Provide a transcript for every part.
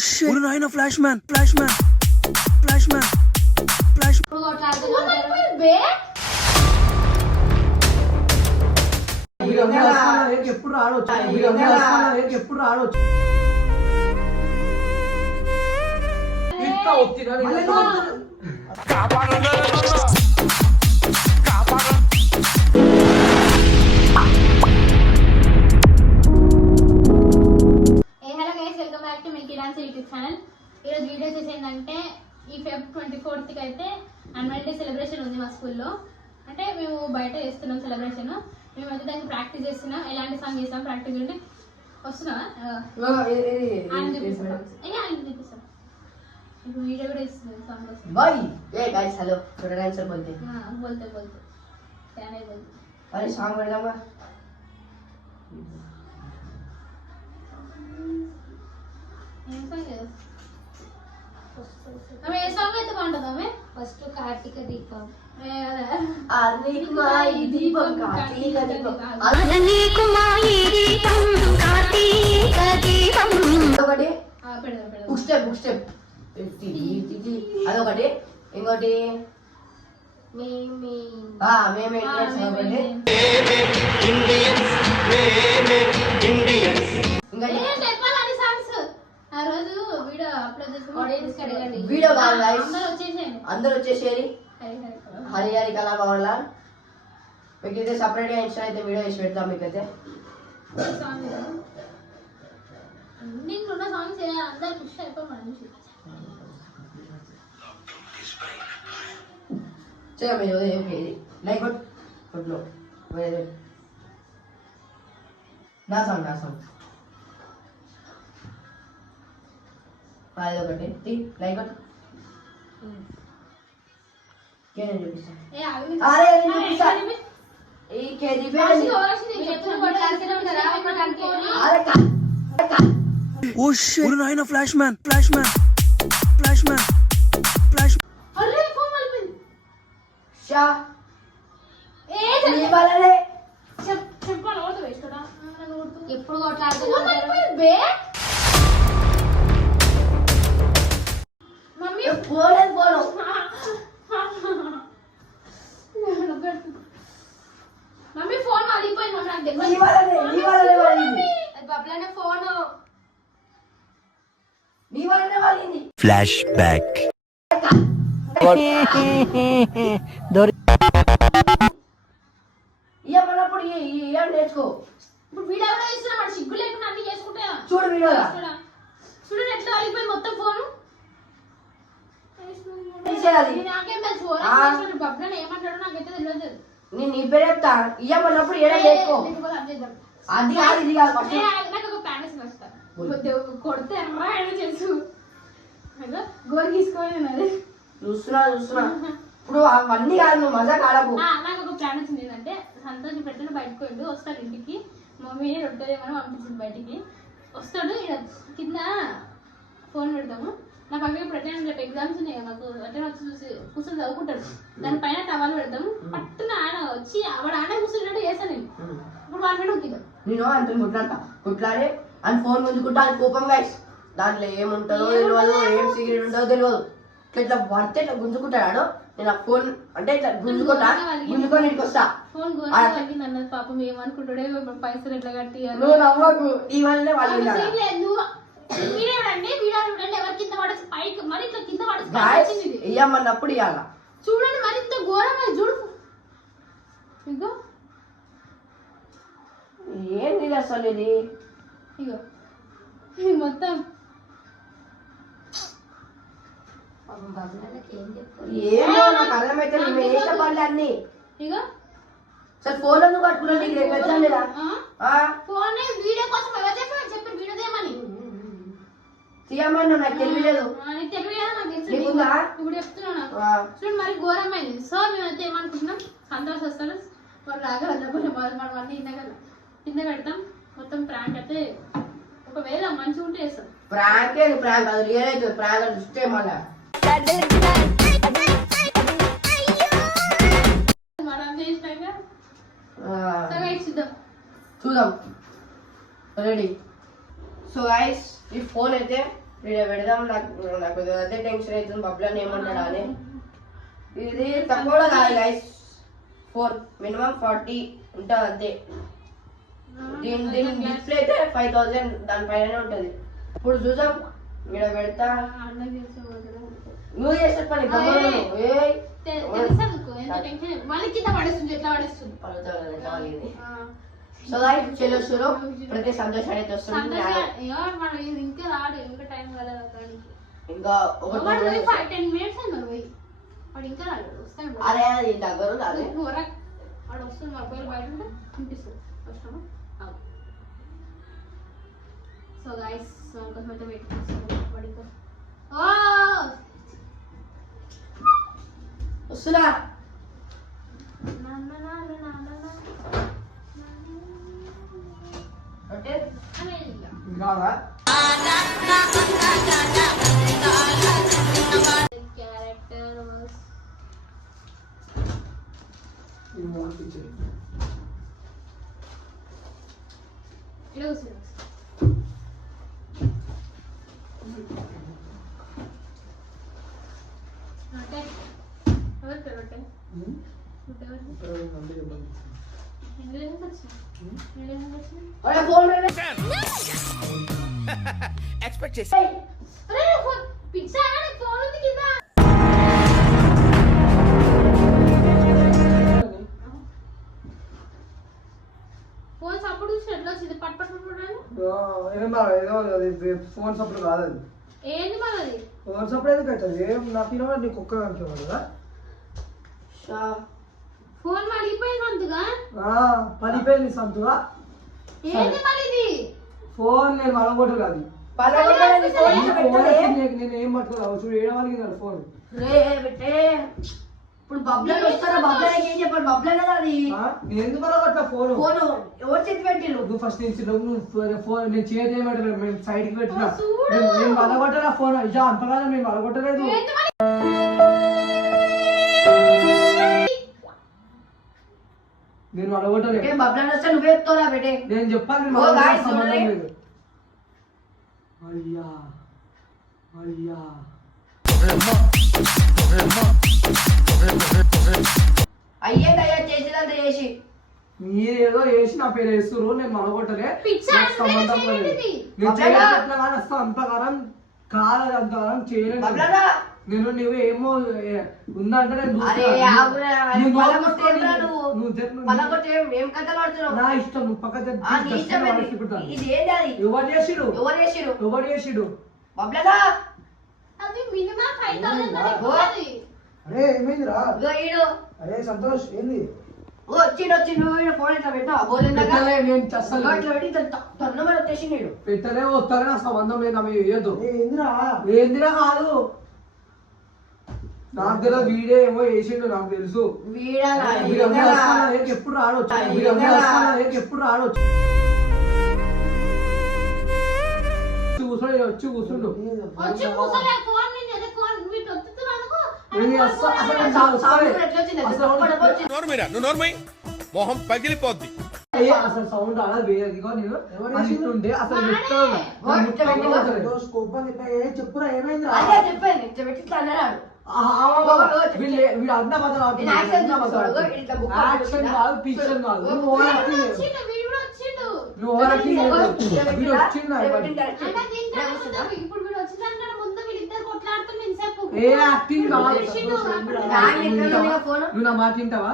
shit. Naina flashman. ఎప్పుడు రాడొచ్చు ఎప్పుడు రాడొచ్చు ఈరోజు వీడియో చేసేందంటే ఈ ఫెబ్ 24th అయితే యాన్యువల్ డే సెలబ్రేషన్ ఉంది మా స్కూల్లో. అంటే మేము బయట చేస్తున్నాం సెలబ్రేషన్. మేమైతే దానికి ప్రాక్టీస్ చేస్తున్నాం. ఎలాంటి సాంగ్ చేస్తాం ప్రాక్టీస్ ఉంటే వస్తున్నా చూపిస్తాం. ఇప్పుడు వీడియో కూడా ఇస్తుంది సాంగ్ వస్తుంది. हेलो थोड़ा डांसर बोलते बोलते क्या नहीं बोलते. अरे सॉन्ग बढ़ जाऊंगा ఏ సాంగ్ అయితే బాగుంటుందా? ఫస్ట్ కార్తీక దీపం అదొకటి ఇంకోటి వీడియో అందరూ వచ్చేసేది హరి హరి కళాభవన్ లా మీకైతే సపరేట్ గా ఇన్స్టా అయితే వీడియో వేసి పెడతాం. మీకైతే లైక్ కొట్లో నా సాంగ్ అదొకటి like Oh shit. Naina flashman. ఎప్పుడు కొట్లాడుతూ మమ్మీ ఫోన్ అలిగిపోయింది. బబ్లనే ఫోన్ ఫ్లాష్ బ్యాక్. ఇవ్వమన్నప్పుడు నేర్చుకో. ఇప్పుడు వీడియో కూడా ఇస్తున్నా మరి సిగ్గు లేకుండా అన్ని చేసుకుంటా చూడు వీడియో చూడు ఎట్లా అలిగిపోయింది మొత్తం ఫోన్. నాకేం తెలుసు బబ్లనే ఏమంటాడో నాకైతే తెలియదు. నేను నీ పేరు చెప్తా. ఇవ్వమన్నప్పుడు ఏడా నేర్చుకో. అది కాదు ఇది కాదు. నాకు ఒక ప్యానెస్ వస్తాను కొడితే అమ్మాయి చేసు గోరు తీసుకోవాలి. చూస్తున్నా ఇప్పుడు అవన్నీ కాదు. నువ్వు మజా కాడకు. నాకు ఒక ప్లాన్ వచ్చింది ఏంటంటే సంతోష్ పెట్టిన బయటకు వెళ్ళి వస్తాడు ఇంటికి. మమ్మీ రొట్టెలేమని పంపించింది బయటికి. వస్తాడు కింద ఫోన్ పెడతాము. నా పక్కన ప్రతి రేపు ఎగ్జామ్స్ ఉన్నాయి మాకు. అంటే వచ్చి చూసి కూర్చొని చదువుకుంటాడు. దానిపైన టవాలు పెడతాము. పట్టున ఆయన వచ్చి వాడు ఆయన కూర్చున్నట్టు చేస్తాను నేను. ఇప్పుడు 1 minute ఉంటుంది. నేను అంత కుట్లాడే అని ఫోన్ గుంజుకుంటా అని కోపం గైస్. దాంట్లో ఏముంటుందో తెలియదు, ఏం సీక్రెట్ ఉంటుందో తెలియదు. ఇట్లా పడితే ఇట్లా గుంజుకుంటాడు. నేను ఆ ఫోన్ అంటే ఇట్లా గుంజుకొని ఇంటికి వస్తా. ఫోన్ అన్నది పాపం ఏమనుకుంటాడే పైసలు ఎట్లా కట్టి నువ్వు నవ్వకు. ఈ వల్లనే వాళ్ళు ఇయ్యమన్నప్పుడు ఇవ్వాల. చూడండి మరింత ఘోరమై చూడు. ఏంది అసలు ఇది? ఇగో మొత్తం ఏమో నాకు అర్థమైతే మేము వేసిన పనులు అన్ని. ఇగో సరే ఫోన్ ఎందుకు పట్టుకున్నా? నీకు రేపు వచ్చాను లేదా ఫోన్ వీడియో కోసం ఎవరు చెప్పారు వీడియో చేయమని తీయమని నాకు తెలియలేదు. ఇప్పుడు చెప్తున్నా చూడండి మరి ఘోరమైంది. సో మేమైతే ఏమనుకుంటున్నాం సంతోష్ వస్తాడు వాడు రాగలకపోతే మనం అన్ని కింద పెడతాం. మొత్తం ప్రాంక్ అయితే ఒకవేళ మంచిగా ఉంటే వేస్తాం. ప్రాంక్ అది రియల్ అయితే ప్రాంక్ చూస్తే మళ్ళా మనం చేసినాక చూద్దాం. రెడీ. సో గైస్ ఈ ఫోన్ అయితే వీడియో పెడదాం. నాకు అదే టెన్షన్ అవుతుంది, బబ్లని ఏమంటాడా అని. ఇది తక్కువ కూడా కాదు గైస్, 4 మినిమం 40 ఉంటుంది అంతే. దీని డిస్ప్లే అయితే 5000 దానిపైనే ఉంటుంది. ఇప్పుడు చూద్దాం, వీడియో పెడతా. నువ్వు చేసే పని సో గైస్ చలో షురూ. ప్రతి సంతోష్ అనేది వస్తుంది. ఇంకా రాడు, ఇంకా టైం కదా ఇంకా ఒక 10 minutes అన్నారు వాడు ఇంకా రాడు. వస్తాను అరే అది దగ్గర రాదు, వాడు వస్తుంది. మొబైల్ బయట ఉంటే వినిపిస్తుంది. వస్తాము. సో గైస్ కోసం అయితే వెయిట్ చేస్తాను వాడితో. వస్తున్నా. అంటే క్యారెక్టర్ ఇలా వస్తుంది. ఎక్స్పెక్ట్ చేసి ఫోన్ అప్పుడు ఎట్లా వచ్చింది? పట్ పట్ ఫోన్ సప్పుడు కాదు అది. ఏంది మరి ఫోన్ సప్పుడు ఎందుకు అవుతుంది? నాకు నీకు ఒక్క అనుకోవాలి కదా. ఫోన్ పడిపోయింది అంతగా. పడిపోయింది సంతుగా. ఏంది మరి ఇది? ఫోన్ నేను మలగొట్టు కాదు. నేను ఏం పట్టుకోవాలి చూడు, ఏడవాలికి ఫోన్. ఇప్పుడు బబ్లర్ వస్తారా? బబ్లర్ ఏం చెప్పాలి? బబ్లర్ అది నేను ఎందుకు మలగొట్టా ఫోన్? ఫోన్ ఎవరు చేతి పెట్టిరు? నువ్వు ఫస్ట్ నుంచి నువ్వు ఫోన్ నేను చేతి ఏమంటారు, మేము సైడ్ కి పెట్టినా. నేను మలగొట్టా ఫోన్. ఇజా అంతకాలం మేము మలగొట్టలేదు. నేను మలగొట్టలేదు. బబ్లర్ వస్తే నువ్వే ఎత్తుకోరా బేటే. నేను చెప్పాను సంబంధం లేదు. అయ్యా అయ్యా అయ్యేదయ్యా చేసేదంతా చేసి మీరేదో వేసి నా పేరు వేస్తున్నారు. నేను మలగొట్టలే, నాకు సంబంధం లేదు. నేను చేయట్లా కానీ అసలు అంతకాలం కాదు, అంతకాలం చేయలేదు నేను. నువ్వు ఏమో ఉందంటే నేను నా ఇష్టం. నువ్వు పక్క ఎవరు చేసిడు? ఎవరు చేసిడు? అది మినిమం 5000 అరే ఏమైందిరా? అరే సంతోష్ ఏంది? పెట్టలే వస్తానే నా సంబంధం లేదు. వేయద్దు. ఏందిరా కాదు, నాకు తెలియదు. వీడే ఏమో వేసిండు, నాకు తెలుసు. ఎప్పుడు రాడొచ్చు, ఎప్పుడు రాడొచ్చు. వచ్చి కూర్చుండు. మొహం పగిలిపోద్ది. అసలు సౌండ్ అలా వేరేదిగో. నేను అంటుంటే అసలు చెప్పురా ఏమైంది? వీడు అన్న యాక్షన్ కాదు, పిక్చర్ కాదు. నువ్వు వీడు వచ్చిండు. ఏ యాక్టింగ్ కాదు. నువ్వు నా మాట తింటావా?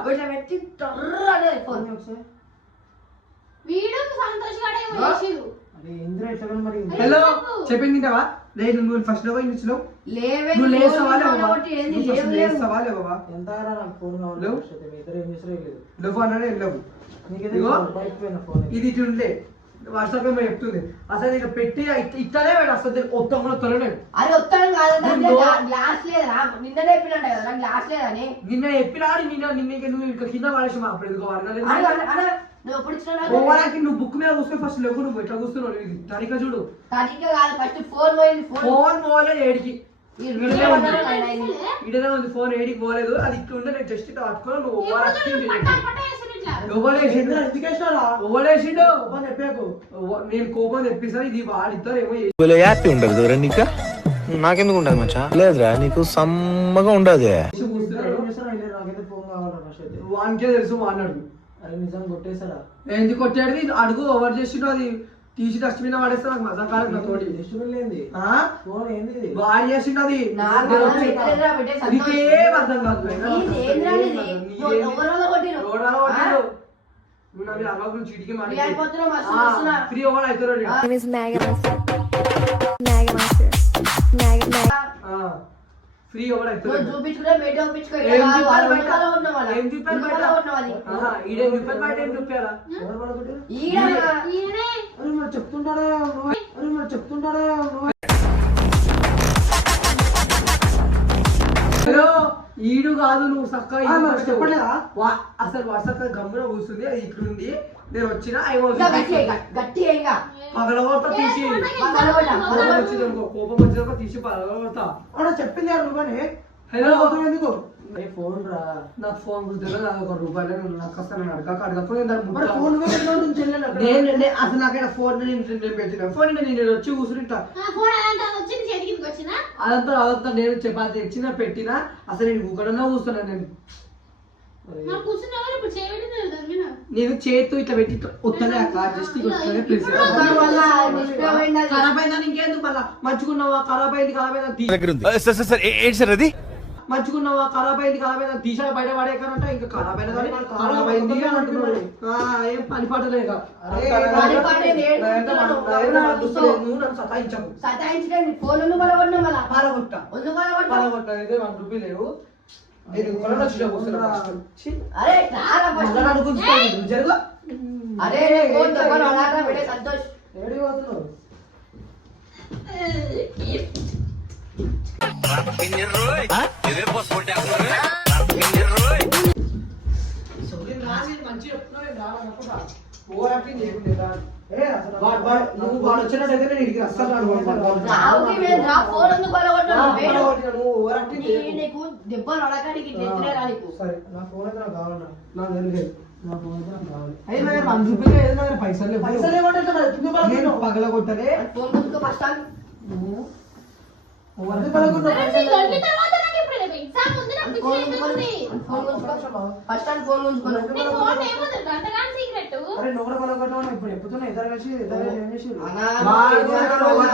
హలో చెప్పింది తింటావా? లేదు నువ్వు ఫస్ట్ లో పోయి ఇచ్చినావు. నువ్వు లేస్తావా లేవా? ఎంత లేవు అన్నాడే వెళ్ళవు. ఇది ఉండే వాట్సాప్ లో చెప్తుంది. అసలు ఇక పెట్టి ఇట్లనే అసలు ఒత్తం కూడా తొలలేదు. అది వస్తాను కాదు, గ్లాస్ లేదా? నిన్న చెప్పినట్ట కదా గ్లాస్ లేదని. నిన్న చెప్పినాడు. నిన్న నువ్వు ఇక్కడ కింద పడేసి అప్పుడు నువ్వు బుక్ మీద కూర్చొని ఫస్ట్ లేవు. నువ్వు ఇట్లా కూర్చున్నావు. తరిక చూడు. ఫస్ట్ ఫోన్ పోయింది. ఫోన్ పోలేదు ఏడికి. ఇడనే ఉంది ఫోన్, ఏడికి పోలేదు. అది ఇట్లా ఉండే. నేను జస్ట్ ఇట్లా పట్టుకున్నా. నువ్వు నేను కోపం తెప్పిస్తాను. ఇది వాడిద్దరు ఏమో ఉండదు నాకెందుకు ఉండదు మచ్చా లేదురా నీకు సమ్మగా ఉండదు వానికే తెలుసు వాడినాడు. అరే నిజం కొట్టేసారా? ఏంది కొట్టాడు? అడుగు ఎవరు చేసిండు? అది తీసి డస్ట్బిన్ పడేస్తా. నాకు మజా కాలేదు నా తోటి. డస్ట్బిన్ లేంది. ఆ? ఫోన్ ఏంది ఇది? వాడు చేసిండు అది. నాకు నేను అర్థం పెట్టలేదురా బిడ్డ, సంతోష్. నీకేం అర్థం కాదు. నీది ఏందిరా నీది? నువ్వు ఎవరి వల్ల కొట్టిరు? రోడ్లలో కొట్టిండు. నువ్వు నా మీద అమ్మ గురించి చిటికి మాట ఫ్రీ అయిపోతున్నావు, మస్తు వస్తున్నా. ఫ్రీ ఓవర్ అవుతాడు. name is Magamaster. Magamaster. Mag. Free over నువ్వు అవుతాడు. చూపించుకుంటే మేట చూపించుకో. ఏం వాళ్ళు చూపాలి బయట? వెనకాల ఉన్నావు వాళ్ళ. ఏం చూపాలి బయట? వెనకాల ఉన్నావు అది. ఈడేం చూపాలి బయట? ఏం చూపారా? ఎవరు పడగొట్టారు? ఈడనా? ఈయనే. అరే మరి చెప్తుంటాడా నువ్వు? అరే మరి చెప్తుంటాడా నువ్వు? హలో, ఈడు కాదు నువ్వు చక్కగా మరి చెప్పలేదా? అసలు వర్షక్క గమ్మున కూర్చుంది. అది ఇక్కడుంది. నేను వచ్చిన ఇంకా గట్టి ఇంకా పగలగొడతా తీసి కోపం వచ్చినాక తీసి పగలగొడతా. అక్కడ చెప్పింది ఆ నువ్వని. హలో, ఎందుకు? ఫోన్ రా. నాకు ఫోన్ గుర్తుగా నాకు ₹1 నాకు అసలు నేను అడగకపోతే మరి ఫోన్ అసలు నాకైనా ఫోన్ నేను పెట్టిన ఫోన్ నేను వచ్చి కూర్చుంటా. ఆ ఫోన్ అదంతా వచ్చి నీ చేతికి కిందకి వచ్చినా? అదంతా నేను చపాతి తెచ్చినా పెట్టినా అసలు నేను ఊకడన్నా కూర్చున్నాను. నేను మరి కూర్చున్నావా? ఇప్పుడు చేయబెట్టింది దాని మీద. నేను చేతితో ఇట్లా పెట్టి వస్తలే అక్క జస్ట్ ఖరాబ్ అయిందని ఇంకేందుకు మళ్ళా మంచుకున్నావా ఖరాబ్ అయింది దగ్గర ఉంది సార్ సార్ ఏంటి సార్ అది మంచుకున్నావా ఖరాబ్ అయింది తీసా బయట పడేకనంటే ఇంకా ఖరాబ్ అయిన దాన్ని ఖరాబ్ అయింది అని అంటున్నాడు. ఏం పని పాటలేక నువ్వు నన్ను సతాయించకు. సతాయించడానికి ఫోన్ ఎందుకు పడగొట్టినావు మళ్ళా? పాలగొట్టా ఎందుకు పడగొట్టావు? అయితే ₹1 లేవు. నేను కొనలో వచ్చి కూర్చున్నా. అరే రారా first. జరుగు. అరే రే ఫోన్ దొంగలు అలాగా పెడే సంతోష్. ఏడికి పోతున్నావు? నువ్వు వాడు వచ్చినట్టయితే నేను ఇడికి అస్సలు రాను. రావుకి మేము రా ఫోన్ ఎందుకు పడగొట్టావు? నువ్వు ఓవర్ యాక్టింగ్ చేయకు. నీకు దెబ్బలు అడగడానికి తెచ్చినే రా నీకు. సరే నా ఫోన్ అయితే నాకు కావాలన్నా. నాకు తెలియదు. నా ఫోన్ అయితే నాకు కావాలి. అయితే నాకు ₹1 ఏదో నాకు పైసలు లేవు. పైసలు ఏమంటే నేను పగలగొట్టలే. ఫోన్ ముందుకు ఫస్ట్ టైం వద్దు పడగొట్టు. అరే నీ లొల్లి తర్వాత నాకు ఇప్పుడు ఎగ్జామ్ ఉంది, నాకు పిచ్చి అవుతుంది. ఫోన్ ముందుకు ఫస్ట్ టైం ఫోన్ ముందుకు నీ ఫోన్ ఏమో తెలుసు అంతగాని సీక్రెట్. అరే నువ్వు కూడా పడగొట్టవు. ఇప్పుడు చెప్తున్నా ఇద్దరు కలిసి ఏం చేసి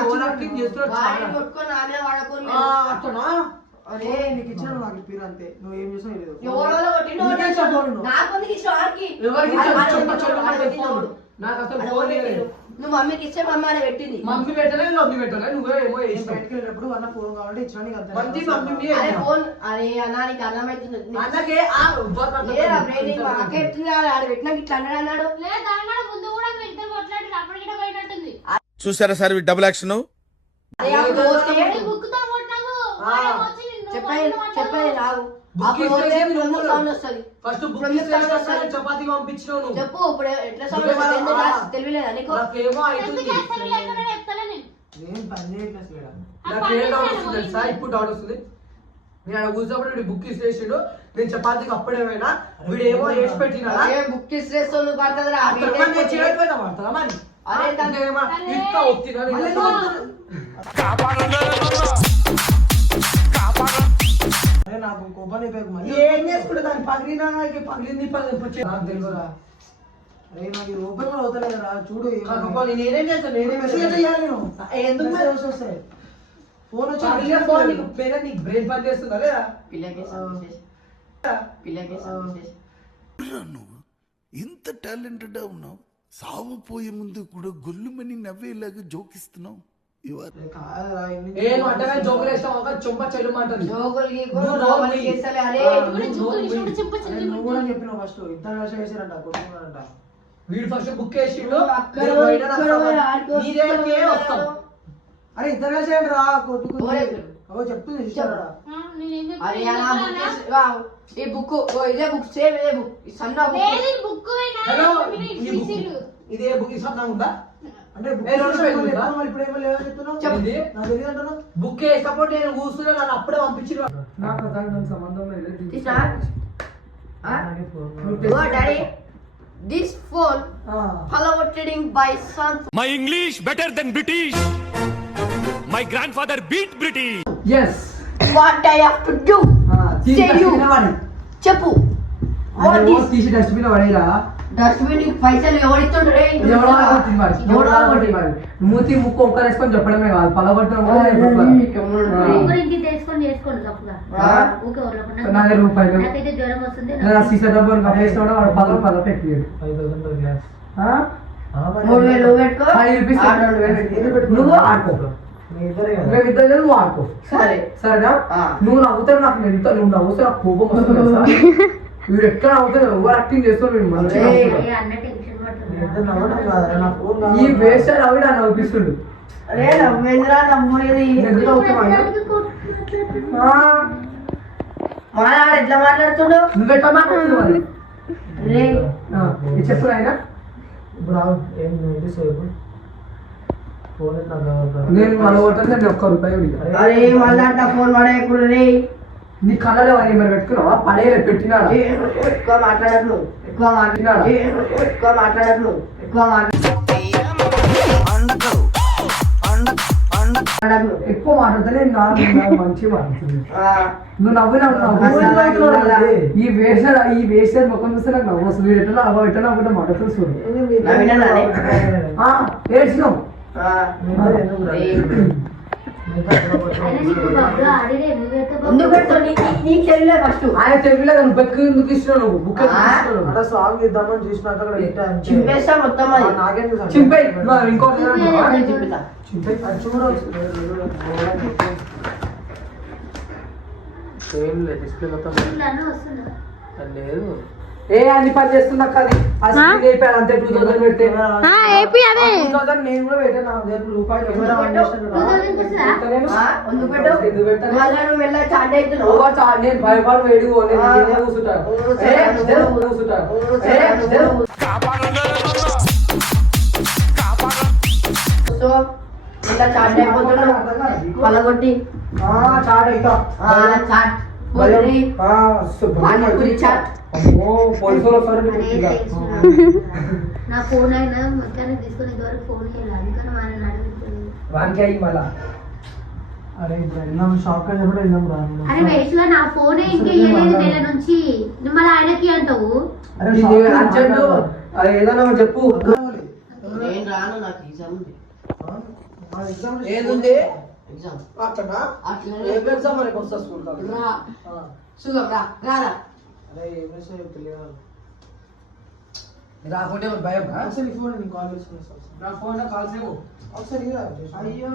ఓవర్ యాక్టింగ్ చేస్తున్నాడు చాలా. కొట్టుకొని నా మీద వాడుకొని అట్టనా? అరే నీకు ఇచ్చిన నాకు ఇప్పిరు అంతే. నువ్వు ఏం చేసినా లేదు. ఎవరో కొట్టినో నీకే ఇచ్చా ఫోన్ నువ్వు? నాకు ఎందుకు ఇచ్చిన వాడికి? ఎవరికి ఇచ్చా? వాడు చెప్ప కొట్టినోడు, చెప్ప వాడు కొట్టినోడు. నాకు అసలు వాడు ఫోన్ కొట్టినోడు. లేదు. నువ్వు మమ్మీకి ఇస్తే మమ్మీ అనే పెట్టింది. మమ్మీ పెట్టలే మమ్మీ పెట్టలే నువ్వే ఏమో నేను చేసినావు. బయటికి వెళ్ళినప్పుడు అన్న ఫోన్ కావాలంటే ఇచ్చిన నీకు అర్థం మంది కాదు. మమ్మీ అరే ఫోన్ అరే అన్నా నీకు అర్థమవుతుంది. అన్నకే లేరా బ్రెయిన్ అక్క ఎత్తుంది ఆడ పెట్టినాక ఇట్లా అన్నాడు అన్నాడు. లేదు దానికన్నా ముందు కూడా మీరు ఇద్దరు కొట్లాడారు, అప్పటికి పోయినట్టుంది. చూసారా సార్ డబుల్ యాక్షన్ అరే అప్పుడు పోతే బుక్కుతో కొట్టినావు, వాడేమో వచ్చి నిన్ను చెప్పేది రావు. బుక్ అప్పుడు పోతే ఇచ్చేసి ఇప్పుడు నువ్వు సౌండ్ వస్తుంది. ఫస్ట్ బుక్ ఇప్పుడు ఎందుకు ఇచ్చేసి sound వస్తుంది? చపాతీ పంపించినావు నువ్వు. చెప్పు ఇప్పుడు ఎట్లా సౌండ్ వస్తుంది? ఎందుకు రాసి తెలియలేదా నీకు? నాకేమో అవుతుంది. ఎందుకు చేస్తాను లేకుండా చెప్తాలే నేను. నేను పని చేయట్లేదు ఇక్కడ. నాకేం డౌట్ వస్తుంది తెలుసా? ఇప్పుడు డౌట్ వస్తుంది. నేను అక్కడ కూర్చోప్పుడు వీడు బుక్ ఇచ్చేసిండు. నేను చపాతీకి అప్పుడే పోయినా వీడు ఏమో వేసి పెట్టినా అరే బుక్ ఇస్త్రేస్ ఎందుకు పడుతుందిరా? అరే అరే నాకు కోపం అయిపోయాక మళ్ళీ ఏం చేసుకుంటే దాన్ని పగిలినా పగిలింది నాకు తెలుసురా. అరే నాకు ఈ ఓపెన్ కూడా అవుతలేదురా. చూడు కాకపోతే నేనేం చేస్తాను? నేనేం మెసేజ్ చేయాలి నేను. ఎందుకు మరి? మెసేజ్ వస్తాయి. ఫోన్ వచ్చి పగిలిన ఫోన్ నీకు పేరే నీకు బ్రెయిన్ పని చేస్తుందా లేదా? పిల్లకి పిల్లకి నువ్వు ఇంత టాలెంటెడ్ ఉన్నావు, సావుపోయే ముందు కూడా గొల్లుమని నవ్వేలాగా జోకిస్తున్నావు. కాదురా, ఏం అంటగా జోకులు వేస్తావు ఒక చెంప చెల్లుమంటది. జోకులు గీకులు నువ్వు లోపలికి నోరు వేస్తలే. అరే ఇప్పుడు జోకులు ఇచ్చినప్పుడు చెప్పొచ్చు. అరే నువ్వు కూడా చెప్పినావు ఫస్ట్ ఇద్దరు కలిసి వేసారంట కొట్టుకున్నారంట. వీడు ఫస్ట్ బుక్ వేసిండు. అక్కడ నేను బయట ఇక్కడ రాస్తాను. ఆడికి నీ దగ్గరికే వస్తాం. అరే ఇద్దరు కలిసి ఏంటి రా కొట్టుకుంది. ఓరే. ఓ చెప్తుంది ఇచ్చారా? నేనేం అరే చెప్తాను? అలా బుక్ చేసి వావ్. ఈ బుక్ ఇదే బుక్ సేమ్ ఇదే బుక్ ఈ సన్న బుక్ లేదు, ఈ బుక్ హలో, మీరు ఈ బుక్ ఇచ్చిర్రు. ఇదే బుక్ ఇస్తా ఉందా? అంటే ఏ రెండు పేజీలు ఉందా? ఇప్పుడు ఏమో లేవని చెప్తున్నావు. చెప్పండి. నాకు తెలియదు అంటున్నావు. బుక్ వేసకపోతే నేను కూర్చున్నా నన్ను అప్పుడే పంపించిన నాకు దానికి సంబంధం లేదు. తీసా డాడీ దిస్ ఫోన్ పగలగొట్టడం బై సంత్ my English better than British my grandfather beat British. Yes what I have to do Say you. చెప్పు వాట్ ఇస్ తీసి డస్ట్బిన్ పడేరా. డస్ట్బిన్ కి పైసలు ఎవరిస్తుండ్రే మూతి ముక్కు ఒక్కరేసుకొని చెప్పడమే కాదు పలగొట్టడం కూడా ఇంటికి తీసుకొని చేసుకోండి తప్పుగా ఊకే ఊర్లో నాలుగు రూపాయలు నాకైతే జ్వరం వస్తుంది నేను సీసా డబ్బులు కప్పేసిన కూడా వాడు 10 రూపాయలు పెట్టియాడు. 3000 పెట్టుకో 5 రూపీస్ 600 పెట్టుకో నువ్వు ఆడుకో మేమిద్దరు నువ్వు ఆడుకో సరే సరేనా. నువ్వు నవ్వుతావు నాకు ఎంత నువ్వు నవ్వుతా నాకు కోపం వస్తుంది తెలుసా. వీడు ఎట్లా నవ్వుతావు ఎవరు యాక్టింగ్ చేస్తావు వీడు మంచిగా అన్న టెన్షన్ పడుతుంది. ఈ వేస్ట్ నవ్వుడు అని నవ్విస్తుండు. అరే నవ్వేంద్రా నవ్వేది ఎందుకు నవ్వుతున్నావు? మాట్లాడు ఎట్లా మాట్లాడుతుండు నువ్వెట్లా మాట్లాడుతున్నావు మరి రే చెప్పు ఆయన. నేను మన హోటల్ నేను ₹1 అరే మళ్ళా ఫోన్ పడేయకూడదు రే నీ కళ్ళలో అని మరి పెట్టుకున్నావా పడేయలే పెట్టినా ఎక్కువ మాట్లాడట్లు ఎక్కువ మాట్లాడట్లు ఎక్కువ మాట్లాడట్లు ఎక్కువ ఎక్కువ మాట్లాడితే నేను మంచిగా మాట్లాడుతుంది. నువ్వు నవ్వు ఈ వేసాడు ముఖం చూస్తే నాకు నవ్వు వస్తుంది. వీడు ఎట్లా నవ్వు ఎట్లా నవ్వుకుంటే మాట్లాడుతూ చూడు ఏడ్చినావు. ముందు పెట్టు నీకు తెలియలే ఫస్ట్ ఆయన తెలియలే నువ్వు బెక్కు ఎందుకు ఇచ్చినావు నువ్వు బుక్ సాంగ్ ఇద్దామని చూసినాక చింపేస్తా మొత్తం అది చింపై ఇంకోటి చింపుతా చింపై డిస్ప్లే మొత్తం వస్తుందా లేదు. ఏ అన్ని పని చేస్తున్నా అది అసలు అయిపోయాను అంతే 2000 పెడితే ఏపీ అదే 2000 నేను కూడా పెట్టాను ₹1000 ముందు పెట్టు మళ్ళా నువ్వు వెళ్ళా చాట్ అవుతున్నావు నేను భయపడి వేడి కూర్చుంటాను సో ఇలా చాట్ అయిపోతున్నావు పలగొట్టి చాట్ అవుతా చాట్ చాట్ పోలీసులు వస్తారు. నా ఫోన్ అయినా మొత్తానికి తీసుకుని ఇదివరకు ఫోన్ చేయాలి అందుకని వాళ్ళని అడుగుతుంది. వానికి అయ్యి మళ్ళా అరే ఇప్పుడు వెళ్ళాం షాప్ కి చెప్పడం వెళ్ళాం రా. అరే వయసులో నా ఫోనే ఇంకా ఇయ్యలేదు నెల నుంచి మళ్ళీ ఆయనకి అంటావు. అర్జెంట్ ఏదన్నా చెప్పు. నేను రాను నాకు ఎగ్జామ్ ఉంది ఏదుంది ఎగ్జామ్ అట్లా అట్లనే ఎగ్జామ్ రేపు వస్తా స్కూల్ రా సుగం రా రారా అరే ఏం చేసావు తెలియదు. రాకుంటే భయం అసలు ఈ ఫోన్ నేను కాల్ చేసుకున్నా నా ఫోన్ కాల్స్ లేవు ఒకసారి అయ్యో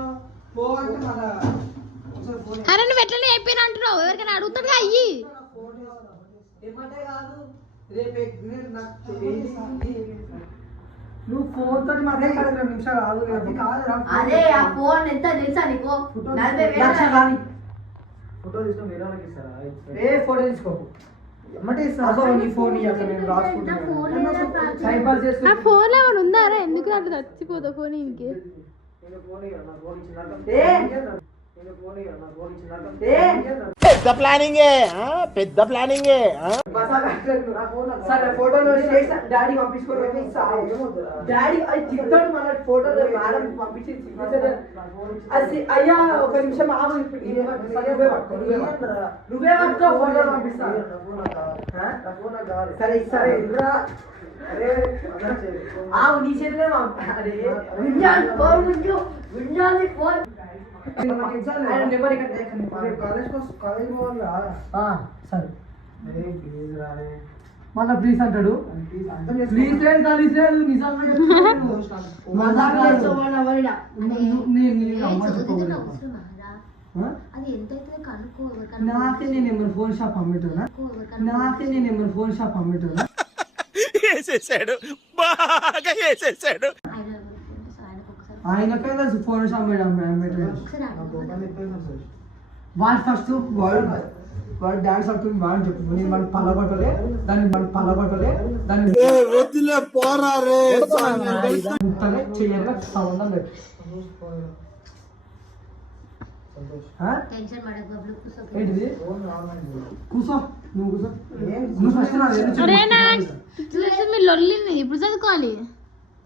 పోవంటే మళ్ళా ఒకసారి ఫోన్ అరే నువ్వు ఎట్లనే అయిపోయినా అంటున్నావు ఎవరికైనా అడుగుతాడుగా అయ్యి ఏమంటే కాదు రేపు నువ్వు ఫోన్ తోటి మాట్లాడే 2 నిమిషాలు కాదు అదే ఆ ఫోన్ ఎంత తెలుసా నీకు 40,000 కానీ ఫోటో తీసుకొని వేరే వాళ్ళకి ఇస్తారా? ఏ ఫోటో తీసుకోకు ఎమ్మటే ఇస్తా. నీ ఫోన్ ఇయ్యాక నేను రాసుకుంటాను. టైం పాస్ ఆ చేస్తూ ఫోన్ లో ఏమైనా ఉందారా ఎందుకు అట్లా చచ్చిపోతావు ఫోన్ ఇంకే నేను ఫోన్ ఇయ్యాను నా ఫోన్ ఇచ్చినాక నేను ఫోన్ ఇయ్యాను నా ఫోన్ ఇచ్చినాక పెద్ద ప్లానింగే సరే ఫోటోలు డాడీ పంపించుకోవాలి డాడీ అది తిట్టాడు మన ఫోటోలు మేడం పంపించి అది అయ్యా ఒక నిమిషం ఆగు నువ్వే పట్టుకో ఫోటోలు పంపిస్తా సరే సరే ఆవు నీ చేతిలో అరే విజ్ఞాన్ ఫోన్ గుంజు విజ్ఞాన్ ఫోన్ నెంబర్ కాలేజ్ పోవాలా? సరే ప్లీజ్ రాలే మళ్ళా ప్లీజ్ అంటాడు ప్లీజ్ లేదు కలిసి లేదు నిజంగా చెప్తున్నాను. మజాక్ చేస్తావా వరిడా అది ఎంత అయితే కనుక్కో నాకే నేను నెంబర్ ఫోన్ షాప్ అమ్మేటోనా నాకే నేను నెంబర్ ఫోన్ షాప్ అమ్మేటోనా వేసేసాడు బాగా వేసేసాడు. ఆయనకే తెలుసు ఫోన్ షాప్ అమ్మేటోనా వాడు ఫస్ట్ వాడు డాన్స్ ఆడుతుంది వాడు చెప్పు నేను వాడిని పలగొట్టలే దాన్ని వదిలే పోరా రే ముట్టలే చెయ్యలే సంబంధం లేదు టెన్షన్ పడకు బబ్లు కూర్చో. ఏంటిది కూసో నువ్వు కూసో నువ్వు ఫస్ట్ నా అరేనా మీరు లొల్లింది ఇప్పుడు చదువుకోవాలి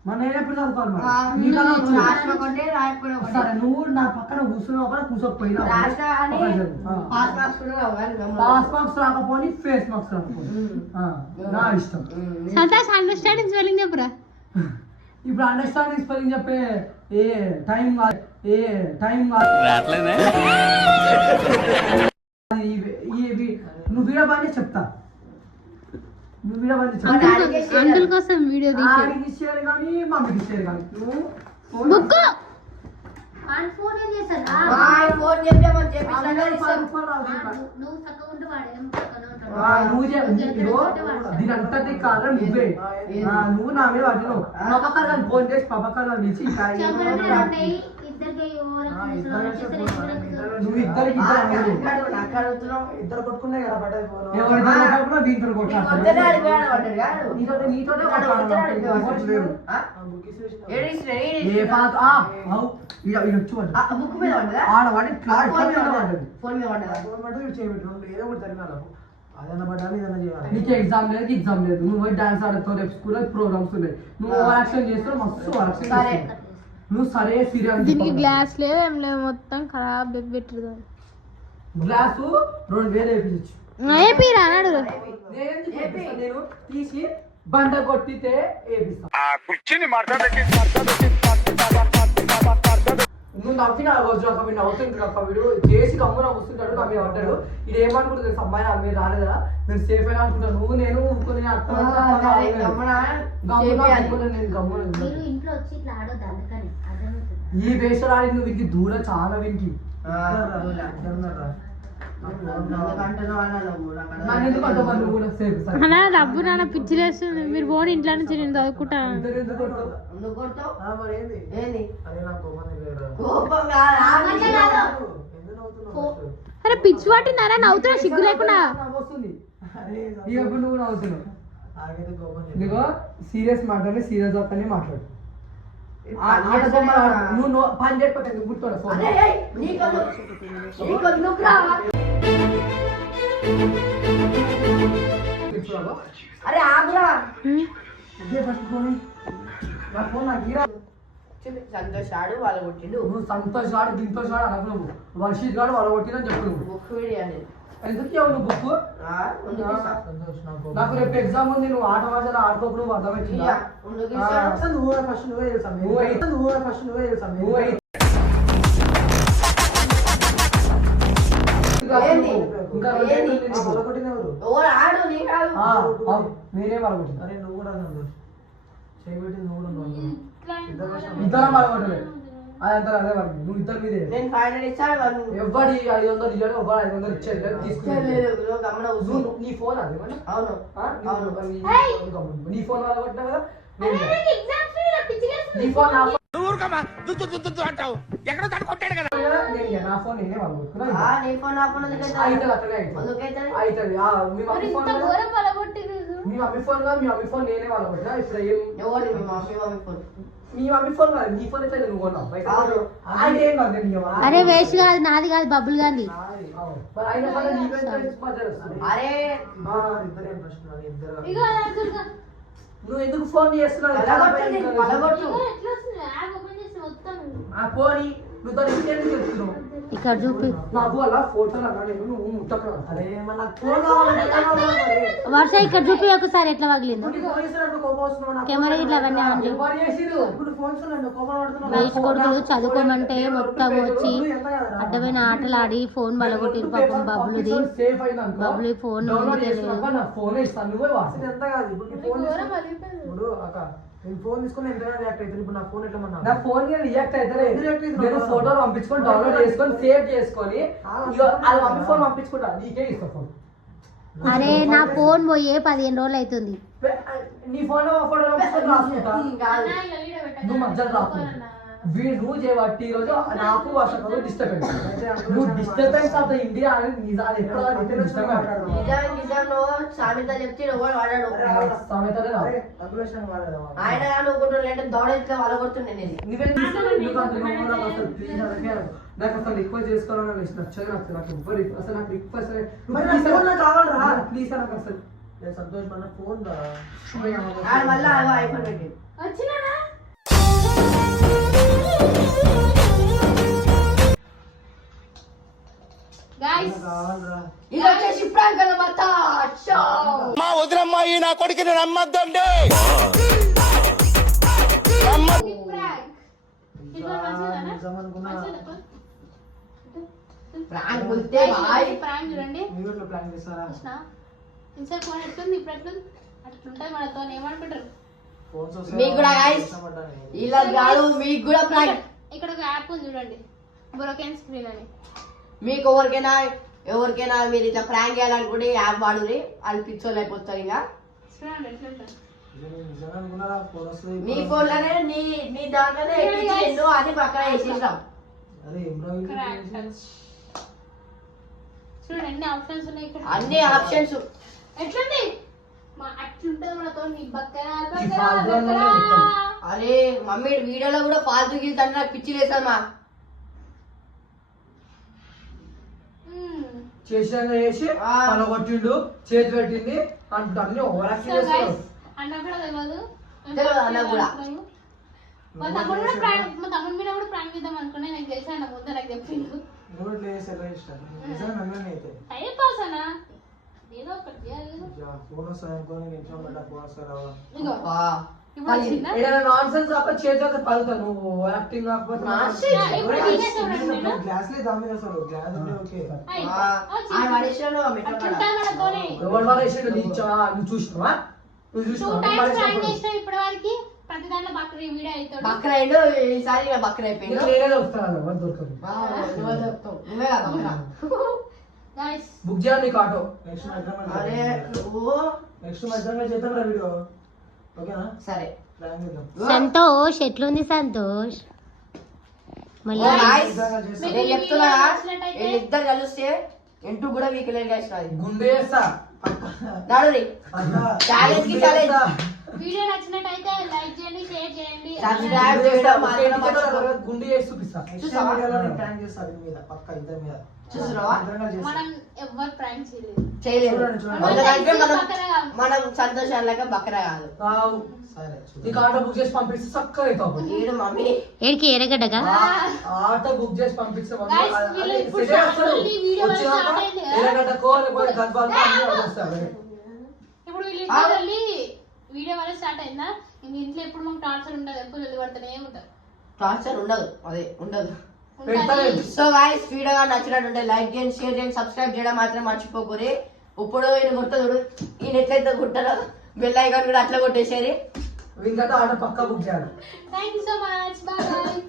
మరి నేను ఎప్పుడు చదువుకోవాలి మరి? నీకన్నా వచ్చు. రాసిన ఒకటే రాయకపోయినా ఒకటే. సరే నువ్వు నా పక్కన కూర్చున్నావు కూడా కూర్చోకపోయినా రాసిన కానీ పాస్ మార్క్స్ కూడా రావు కానీ గమ్మున. పాస్ మార్క్స్ రాకపోని ఫేస్ మార్క్స్ రాకపోని నా ఇష్టం. సంతోష్ అండర్స్టాండింగ్ స్పెల్లింగ్ చెప్పురా. ఇప్పుడు అండర్స్టాండింగ్ స్పెల్లింగ్ చెప్పే ఏ టైం కాదు నువ్వు వీడియో బాగా చెప్తా. నువ్వు వీడియో బాగా చెప్తా. అంకుల్ కోసం వీడియో తీసి ఆడికి షేర్ కానీ మమ్మీకి షేర్ కానీ నువ్వు బుక్ ఫోన్ ఏం చేశాను ఫోన్ చెప్పామని చెప్పిస్తాను నువ్వు చక్కగా ఉంటే వాడేం చక్కగా ఉంటాడు. దీని అంతటి కారణం నువ్వే. నువ్వు నా మీద పట్టినావు. పపకాలను ఫోన్ చేసి పపకాలను పిలిచి నువ్వు ఇద్దరికి ఇద్దరు కొట్టుకునే కదా పడ్డది ఫోన్. ఎవరిద్దరు దీంతో నీతోనే బుక్ మీద ఉండదా ఆడవాడి ఫోన్ మీద ఉండదా ఫోన్ పట్టు ఇటు చేయబెట్టు ఏదో ఒకటి తరిగాలి అదన్నా పడ్డాలి ఇదన్నా చేయాలి. నీకు ఎగ్జామ్ లేదు ఎగ్జామ్ లేదు నువ్వు డాన్స్ ఆడుతావు రేపు స్కూల్లో ప్రోగ్రామ్స్ ఉన్నాయి నువ్వు ఓవర్ యాక్షన్ చేస్తావు మస్తు ఓవర్ యాక్షన్ చేస్తావు నువ్వు సరే సీరియల్ దీనికి గ్లాస్ లేవు ఏం లేవు మొత్తం ఖరాబ్ పెట్టిరు గ్లాసు 2000 వేయించు ఏపీరా అన్నాడు నేను తీసి బండ కొట్టితే వేపిస్తా నువ్వు నవ్విన రోజు ఒక వీడు నవ్వుతుంది ఒక వీడు చేసి కమ్మున వస్తుంటాడు నా మీద పడ్డాడు ఇది ఏమనుకుంటుంది తెలుసు అమ్మాయి నా మీద రాలేదా నేను సేఫ్ అయినా అనుకుంటాను నువ్వు నేను ఊరుకొని మీరు ఇంట్లో వచ్చి ఇట్లా ఆడొద్దు అందుకని అర్థమవుతుంది. ఈ వేషరాడి నువ్వు వీరికి దూరం చాలా వీరికి అన్నా డబ్బు నాన్న పిచ్చి లేస్తుంది మీరు పోనీ ఇంట్లో నుంచి నేను చదువుకుంటాను మరి ఏంది అదే నాకు కోపం తెలియదు. అరే పిచ్చి పట్టిందారా నవ్వుతున్నా సిగ్గు లేకుండా నువ్వు నవ్వుతున్నావు నాకైతే కోపం నీకు సీరియస్ మాట్లాడి సీరియస్ అవుతానే మాట్లాడు ఆట బొమ్మ నువ్వు పని చెప్పకండి గుర్తున్నా ఫోన్ అరే ఆగురా ఫస్ట్ ఫోన్ నా ఫోన్ నాకు హీరా సంతోష్ ఆడు వాళ్ళు కొట్టిండు నువ్వు సంతోష్ గాడు గింతోష్ గాడు అనకు నువ్వు వర్షిత్ గాడు వాళ్ళు కొట్టినని చెప్పు నువ్వు బుక్ వీడియో అనేది ఎందుకు ఇవ్వవు నువ్వు బుక్ నాకు రేపు ఎగ్జామ్ ఉంది నువ్వు ఆట వాజాలు ఆడుకోకు నువ్వు అర్థమవుతుందా నువ్వు ఫస్ట్ నువ్వే తెలుసా నువ్వు ఫస్ట్ నువ్వే తెలుసా ఆడు నీ కాదు నేనే వాళ్ళు కొట్టిన అరే నువ్వు కూడా చేయబెట్టి నువ్వు కూడా ఇద్దరం వాళ్ళు కొట్టలేదు అదంతా అదే పడింది నువ్వు ఇద్దరు మీదే నేను 500 ఇచ్చాను ఎవరి 500 ఇచ్చాడు ఎవరు 500 ఇచ్చేది తీసుకుని గమన నీ ఫోన్ అది అవును నీ ఫోన్ వాళ్ళు కొట్టినా కదా నీ ఎగ్జామ్స్ ఫోన్ అంటావు ఎక్కడో తను కొట్టాడు కదా నా ఫోన్ నేనే వాళ్ళు కొట్టుకున్నా నీ ఫోన్ నా ఫోన్ అవుతుంది అట్లనే ఎందుకైతే అవుతుంది మీ మమ్మీ ఫోన్ మీ మమ్మీ ఫోన్ కాదు మీ మమ్మీ ఫోన్ నేనే వాళ్ళు కొట్టినా ఇప్పుడు ఏం ఎవరు మీ మమ్మీ ఫోన్ మీ మమ్మీ ఫోన్ కాదు నీ ఫోన్ అయితే నువ్వు కొన్నావు బయట అది ఏం కాదు నేను అరే వేస్ట్ కాదు నాది కాదు బబ్బుల్ గాంధీ మరి అయినా కూడా నీ మీద మాట్లాడుతుంది అరే ఇద్దరే ప్రశ్న ఇద్దరు నువ్వు ఎందుకు ఫోన్ చేస్తున్నావు ఆ పోనీ నువ్వు దాని ఇంకేంటి చెప్తున్నావు ఇక్కడ చూపి నాకు అలా ఫోటోలు అక్కడ నువ్వు ముట్టకు అరే మన ఫోన్ కావాలి వర్ష ఇక్కడ చూపి ఒకసారి ఎట్లా పగిలిందో కెమెరా ఇట్లా అవన్నీ ఆన్ చేయి. వేస్ట్ కొడుకులు చదువుకోమంటే మొత్తం వచ్చి అడ్డమైన ఆటలు ఆడి ఫోన్ బలగొట్టిరు పాపం బబ్బులుది బబ్బులు ఫోన్ ఫోన్ ఇస్తాను నువ్వే వాడు ఎంత కాదు ఇప్పుడు అక్క నేను ఫోన్ తీసుకుని ఎంత రియాక్ట్ అవుతుంది ఇప్పుడు నా ఫోన్ ఎట్లా నా ఫోన్ రియాక్ట్ అయితే నేను ఫోటోలు పంపించుకొని డౌన్లోడ్ చేసుకొని సేవ్ చేసుకొని అది మమ్మీ ఫోన్ పంపించుకుంటా నీకే ఇస్తా ఫోన్ అరే నా ఫోన్ పోయే 15 రోజులు అవుతుంది. నీ ఫోన్ లో ఫోటో పంపించుకొని రాసుకుంటా నువ్వు మధ్యలో రాకు నువ్వు చేయబట్టి ఈ రోజు నాకు వర్షం డిస్టర్బెన్స్ నువ్వు డిస్టర్బెన్స్ ఆఫ్ ద ఇండియా అనేది నిజాలు ఎక్కడ సామెత చెప్తే ఎవరు వాడాడు సామెతలే ఆయన అనుకుంటున్నాడు దౌడెత్తుగా వాళ్ళ కొడుతుండే నేను నాకు అసలు రిక్వెస్ట్ చేసుకోవాలని నచ్చదు నాకు ఎవ్వరు అసలు నాకు రిక్వెస్ట్ కావాలరా ప్లీజ్ నాకు అసలు సంతోష్ మన ఫోన్ మళ్ళీ ఐఫోన్ పెట్టి వచ్చినా కావాలరా. ఇది వచ్చేసి ప్రాంక్ అన్నమాట. మా వదిలమ్మ ఈ నా కొడుకుని నమ్మద్దండి. నిజం అనుకున్నా. ప్రాంక్ ఉంటే బాయ్. ప్రాంక్ చూడండి. మీరు ఇట్లా ప్లాన్ చేస్తారా? ఇన్సైడ్ ఫోన్ ఎట్లుంది ఇప్పుడు ఎట్లుంది అట్లుంటది మనతో ఏమనుకుంటారు. ఫోన్స్ వస్తే మీకు కూడా guys, ఇష్టపడ్డాను. ఇలా కాదు మీకు కూడా ప్రాంక్. ఇక్కడ ఒక యాప్ ఉంది చూడండి, బ్రోకెన్ స్క్రీన్ అని. మీకు ఎవరికైనా మీరు ఇట్లా ప్రాంక్ చేయాలనుకుంటే యాప్ వాడుని, వాళ్ళు పిచ్చోళ్ళు అయిపోతారు. ఇంకా చూడండి ఎట్లుంటుంది. నిజం అనుకున్నారా? ఫోన్ వస్తుంది. నీ ఫోన్ లోనే నీ దాంట్లోనే ఎక్కించిండు అని పక్కన వేసేసాం. అరే ఏం రా ఇది? చూడండి ఎన్ని ఆప్షన్స్ ఉన్నాయి ఇక్కడ. అన్ని ఆప్షన్స్. ఎట్లుంది అట్లుంటది మనతో నీ బక్కరా ఈ ఫాల్తు అన్నదే మొత్తం. అరే మమ్మీ వీడియోలో కూడా ఫాల్తు గీల్తాను, నాకు పిచ్చి లేదమ్మా. చేసినాక చేసి పలగొట్టిండు, చేతి పెట్టింది అంటూ అన్ని ఓవర్ యాక్టింగ్ చేస్తారు. అన్న కూడా తెలియదు. తెలియదు అన్న కూడా. మా తమ్ముడు కూడా ప్రాంక్, మా తమ్ముడు మీద కూడా ప్రాంక్ చేద్దాం అనుకున్నా. నాకు తెలిసి అన్న ముందు నాకు చెప్పిండు. నువ్వు ఇట్లా చేసి ఎలా ఇష్టం? నిజంగా నమ్మని అయితే టైం పాస్ అన్నా ఏదో ఒకటి చేయాలి. ఫోన్ వస్తాయి అనుకోని నిమిషం పడ్డా ఫోన్ వస్తా రావా. ఇగో వా. ఇప్పుడు వచ్చిందా? ఏదైనా నాన్ సెన్స్ కాకపోతే చేతితో పలుతా. నువ్వు యాక్టింగ్ కాకపోతే ఇప్పుడు వీడియో చూడండి నేను. గ్లాస్ లేదు దాని మీద అసలు గ్లాస్ ఉంటే ఓకే. ఆ వాడేసాను అట్లుంటది మనతోనే. ఎవరు వాళ్ళు వేసాడు? నువ్వు చూసినావా? నువ్వు 2 చూసినావా? టైమ్స్ ప్రాంక్ చేసినా ఇప్పటి వరకు. ప్రతి దాంట్లో బక్రీ వీడియో అవుతాడు. బక్కర అయిండు, ఈసారి ఇక బక్కర అయిపోయిండు. నేనే వస్తాను ఎవరు దొరకదు. నువ్వే చెప్తావు, నువ్వే కదా బక్కర. గైస్ బుక్ చేయాలి నీకు ఆటో. నెక్స్ట్ అరే నువ్వు మధ్యాహ్నం చేద్దాం రా వీడియో. ఓకేనా? సరే. ప్లాన్ చేద్దాం. సంతోష్ ఎట్లుంది సంతోష్? మళ్ళీ నేను చెప్తున్నా ఇద్దరు కలిస్తే ఇంటూ కూడా వీకలేదు గైస్. నాది గుండె చేస్తా నాడు ఛాలెంజ్ కి ఛాలెంజ్. వీడియో నచ్చినట్టయితే లైక్ చేయండి, షేర్ చేయండి. సబ్స్క్రైబ్ చేయడం మాత్రం మర్చిపోకు. గుండె చేసి చూపిస్తా. చూసావా? ప్లాన్ చేస్తా దీని మీద పక్క ఇద్దరి మీద. చూస్తున్నావా? మనం ఎవ్వరు ప్రాంక్ చేయలేదు. చేయలేదు. చూడండి. అందుకంటే బక్కరా కాదు. మనం సంతోషాలక బక్కర కాదు. సరే నీకు ఆటో బుక్ చేసి పంపిస్తే చక్కగా అవుతావు. ఈడు మమ్మీ ఏడికి ఎరగడ్డగా ఆటో బుక్ చేసి పంపిస్తే Guys, వీళ్ళు ఇప్పుడు మళ్ళీ వీడియో స్టార్ట్ అయింది కదా. ఇప్పుడు వీళ్ళిద్దరు వెళ్ళి వీడియో వల్ల స్టార్ట్ అయిందా? ఇంక ఇంట్లో ఎప్పుడు మాకు టార్చర్ ఉండదు, ఎప్పుడు వెళ్ళి పడుతూనే ఉంటారు. టార్చర్ ఉండదు, అదే ఉండదు. ఉండాలి. సో గైస్ వీడియో నచ్చినట్టుంటే లైక్ చేయండి, షేర్ చేయండి, సబ్స్క్రైబ్ చేయడం మాత్రం మర్చిపోకూరి. ఇప్పుడు ఈయన గుర్తుంది, ఈయన ఎట్లయితే గుట్టారో బెల్ ఐకాన్ కూడా అట్లా కొట్టేసేది. ఇంకా ఆటో పక్కా బుక్ చేయాలి. Thank you so much. Bye.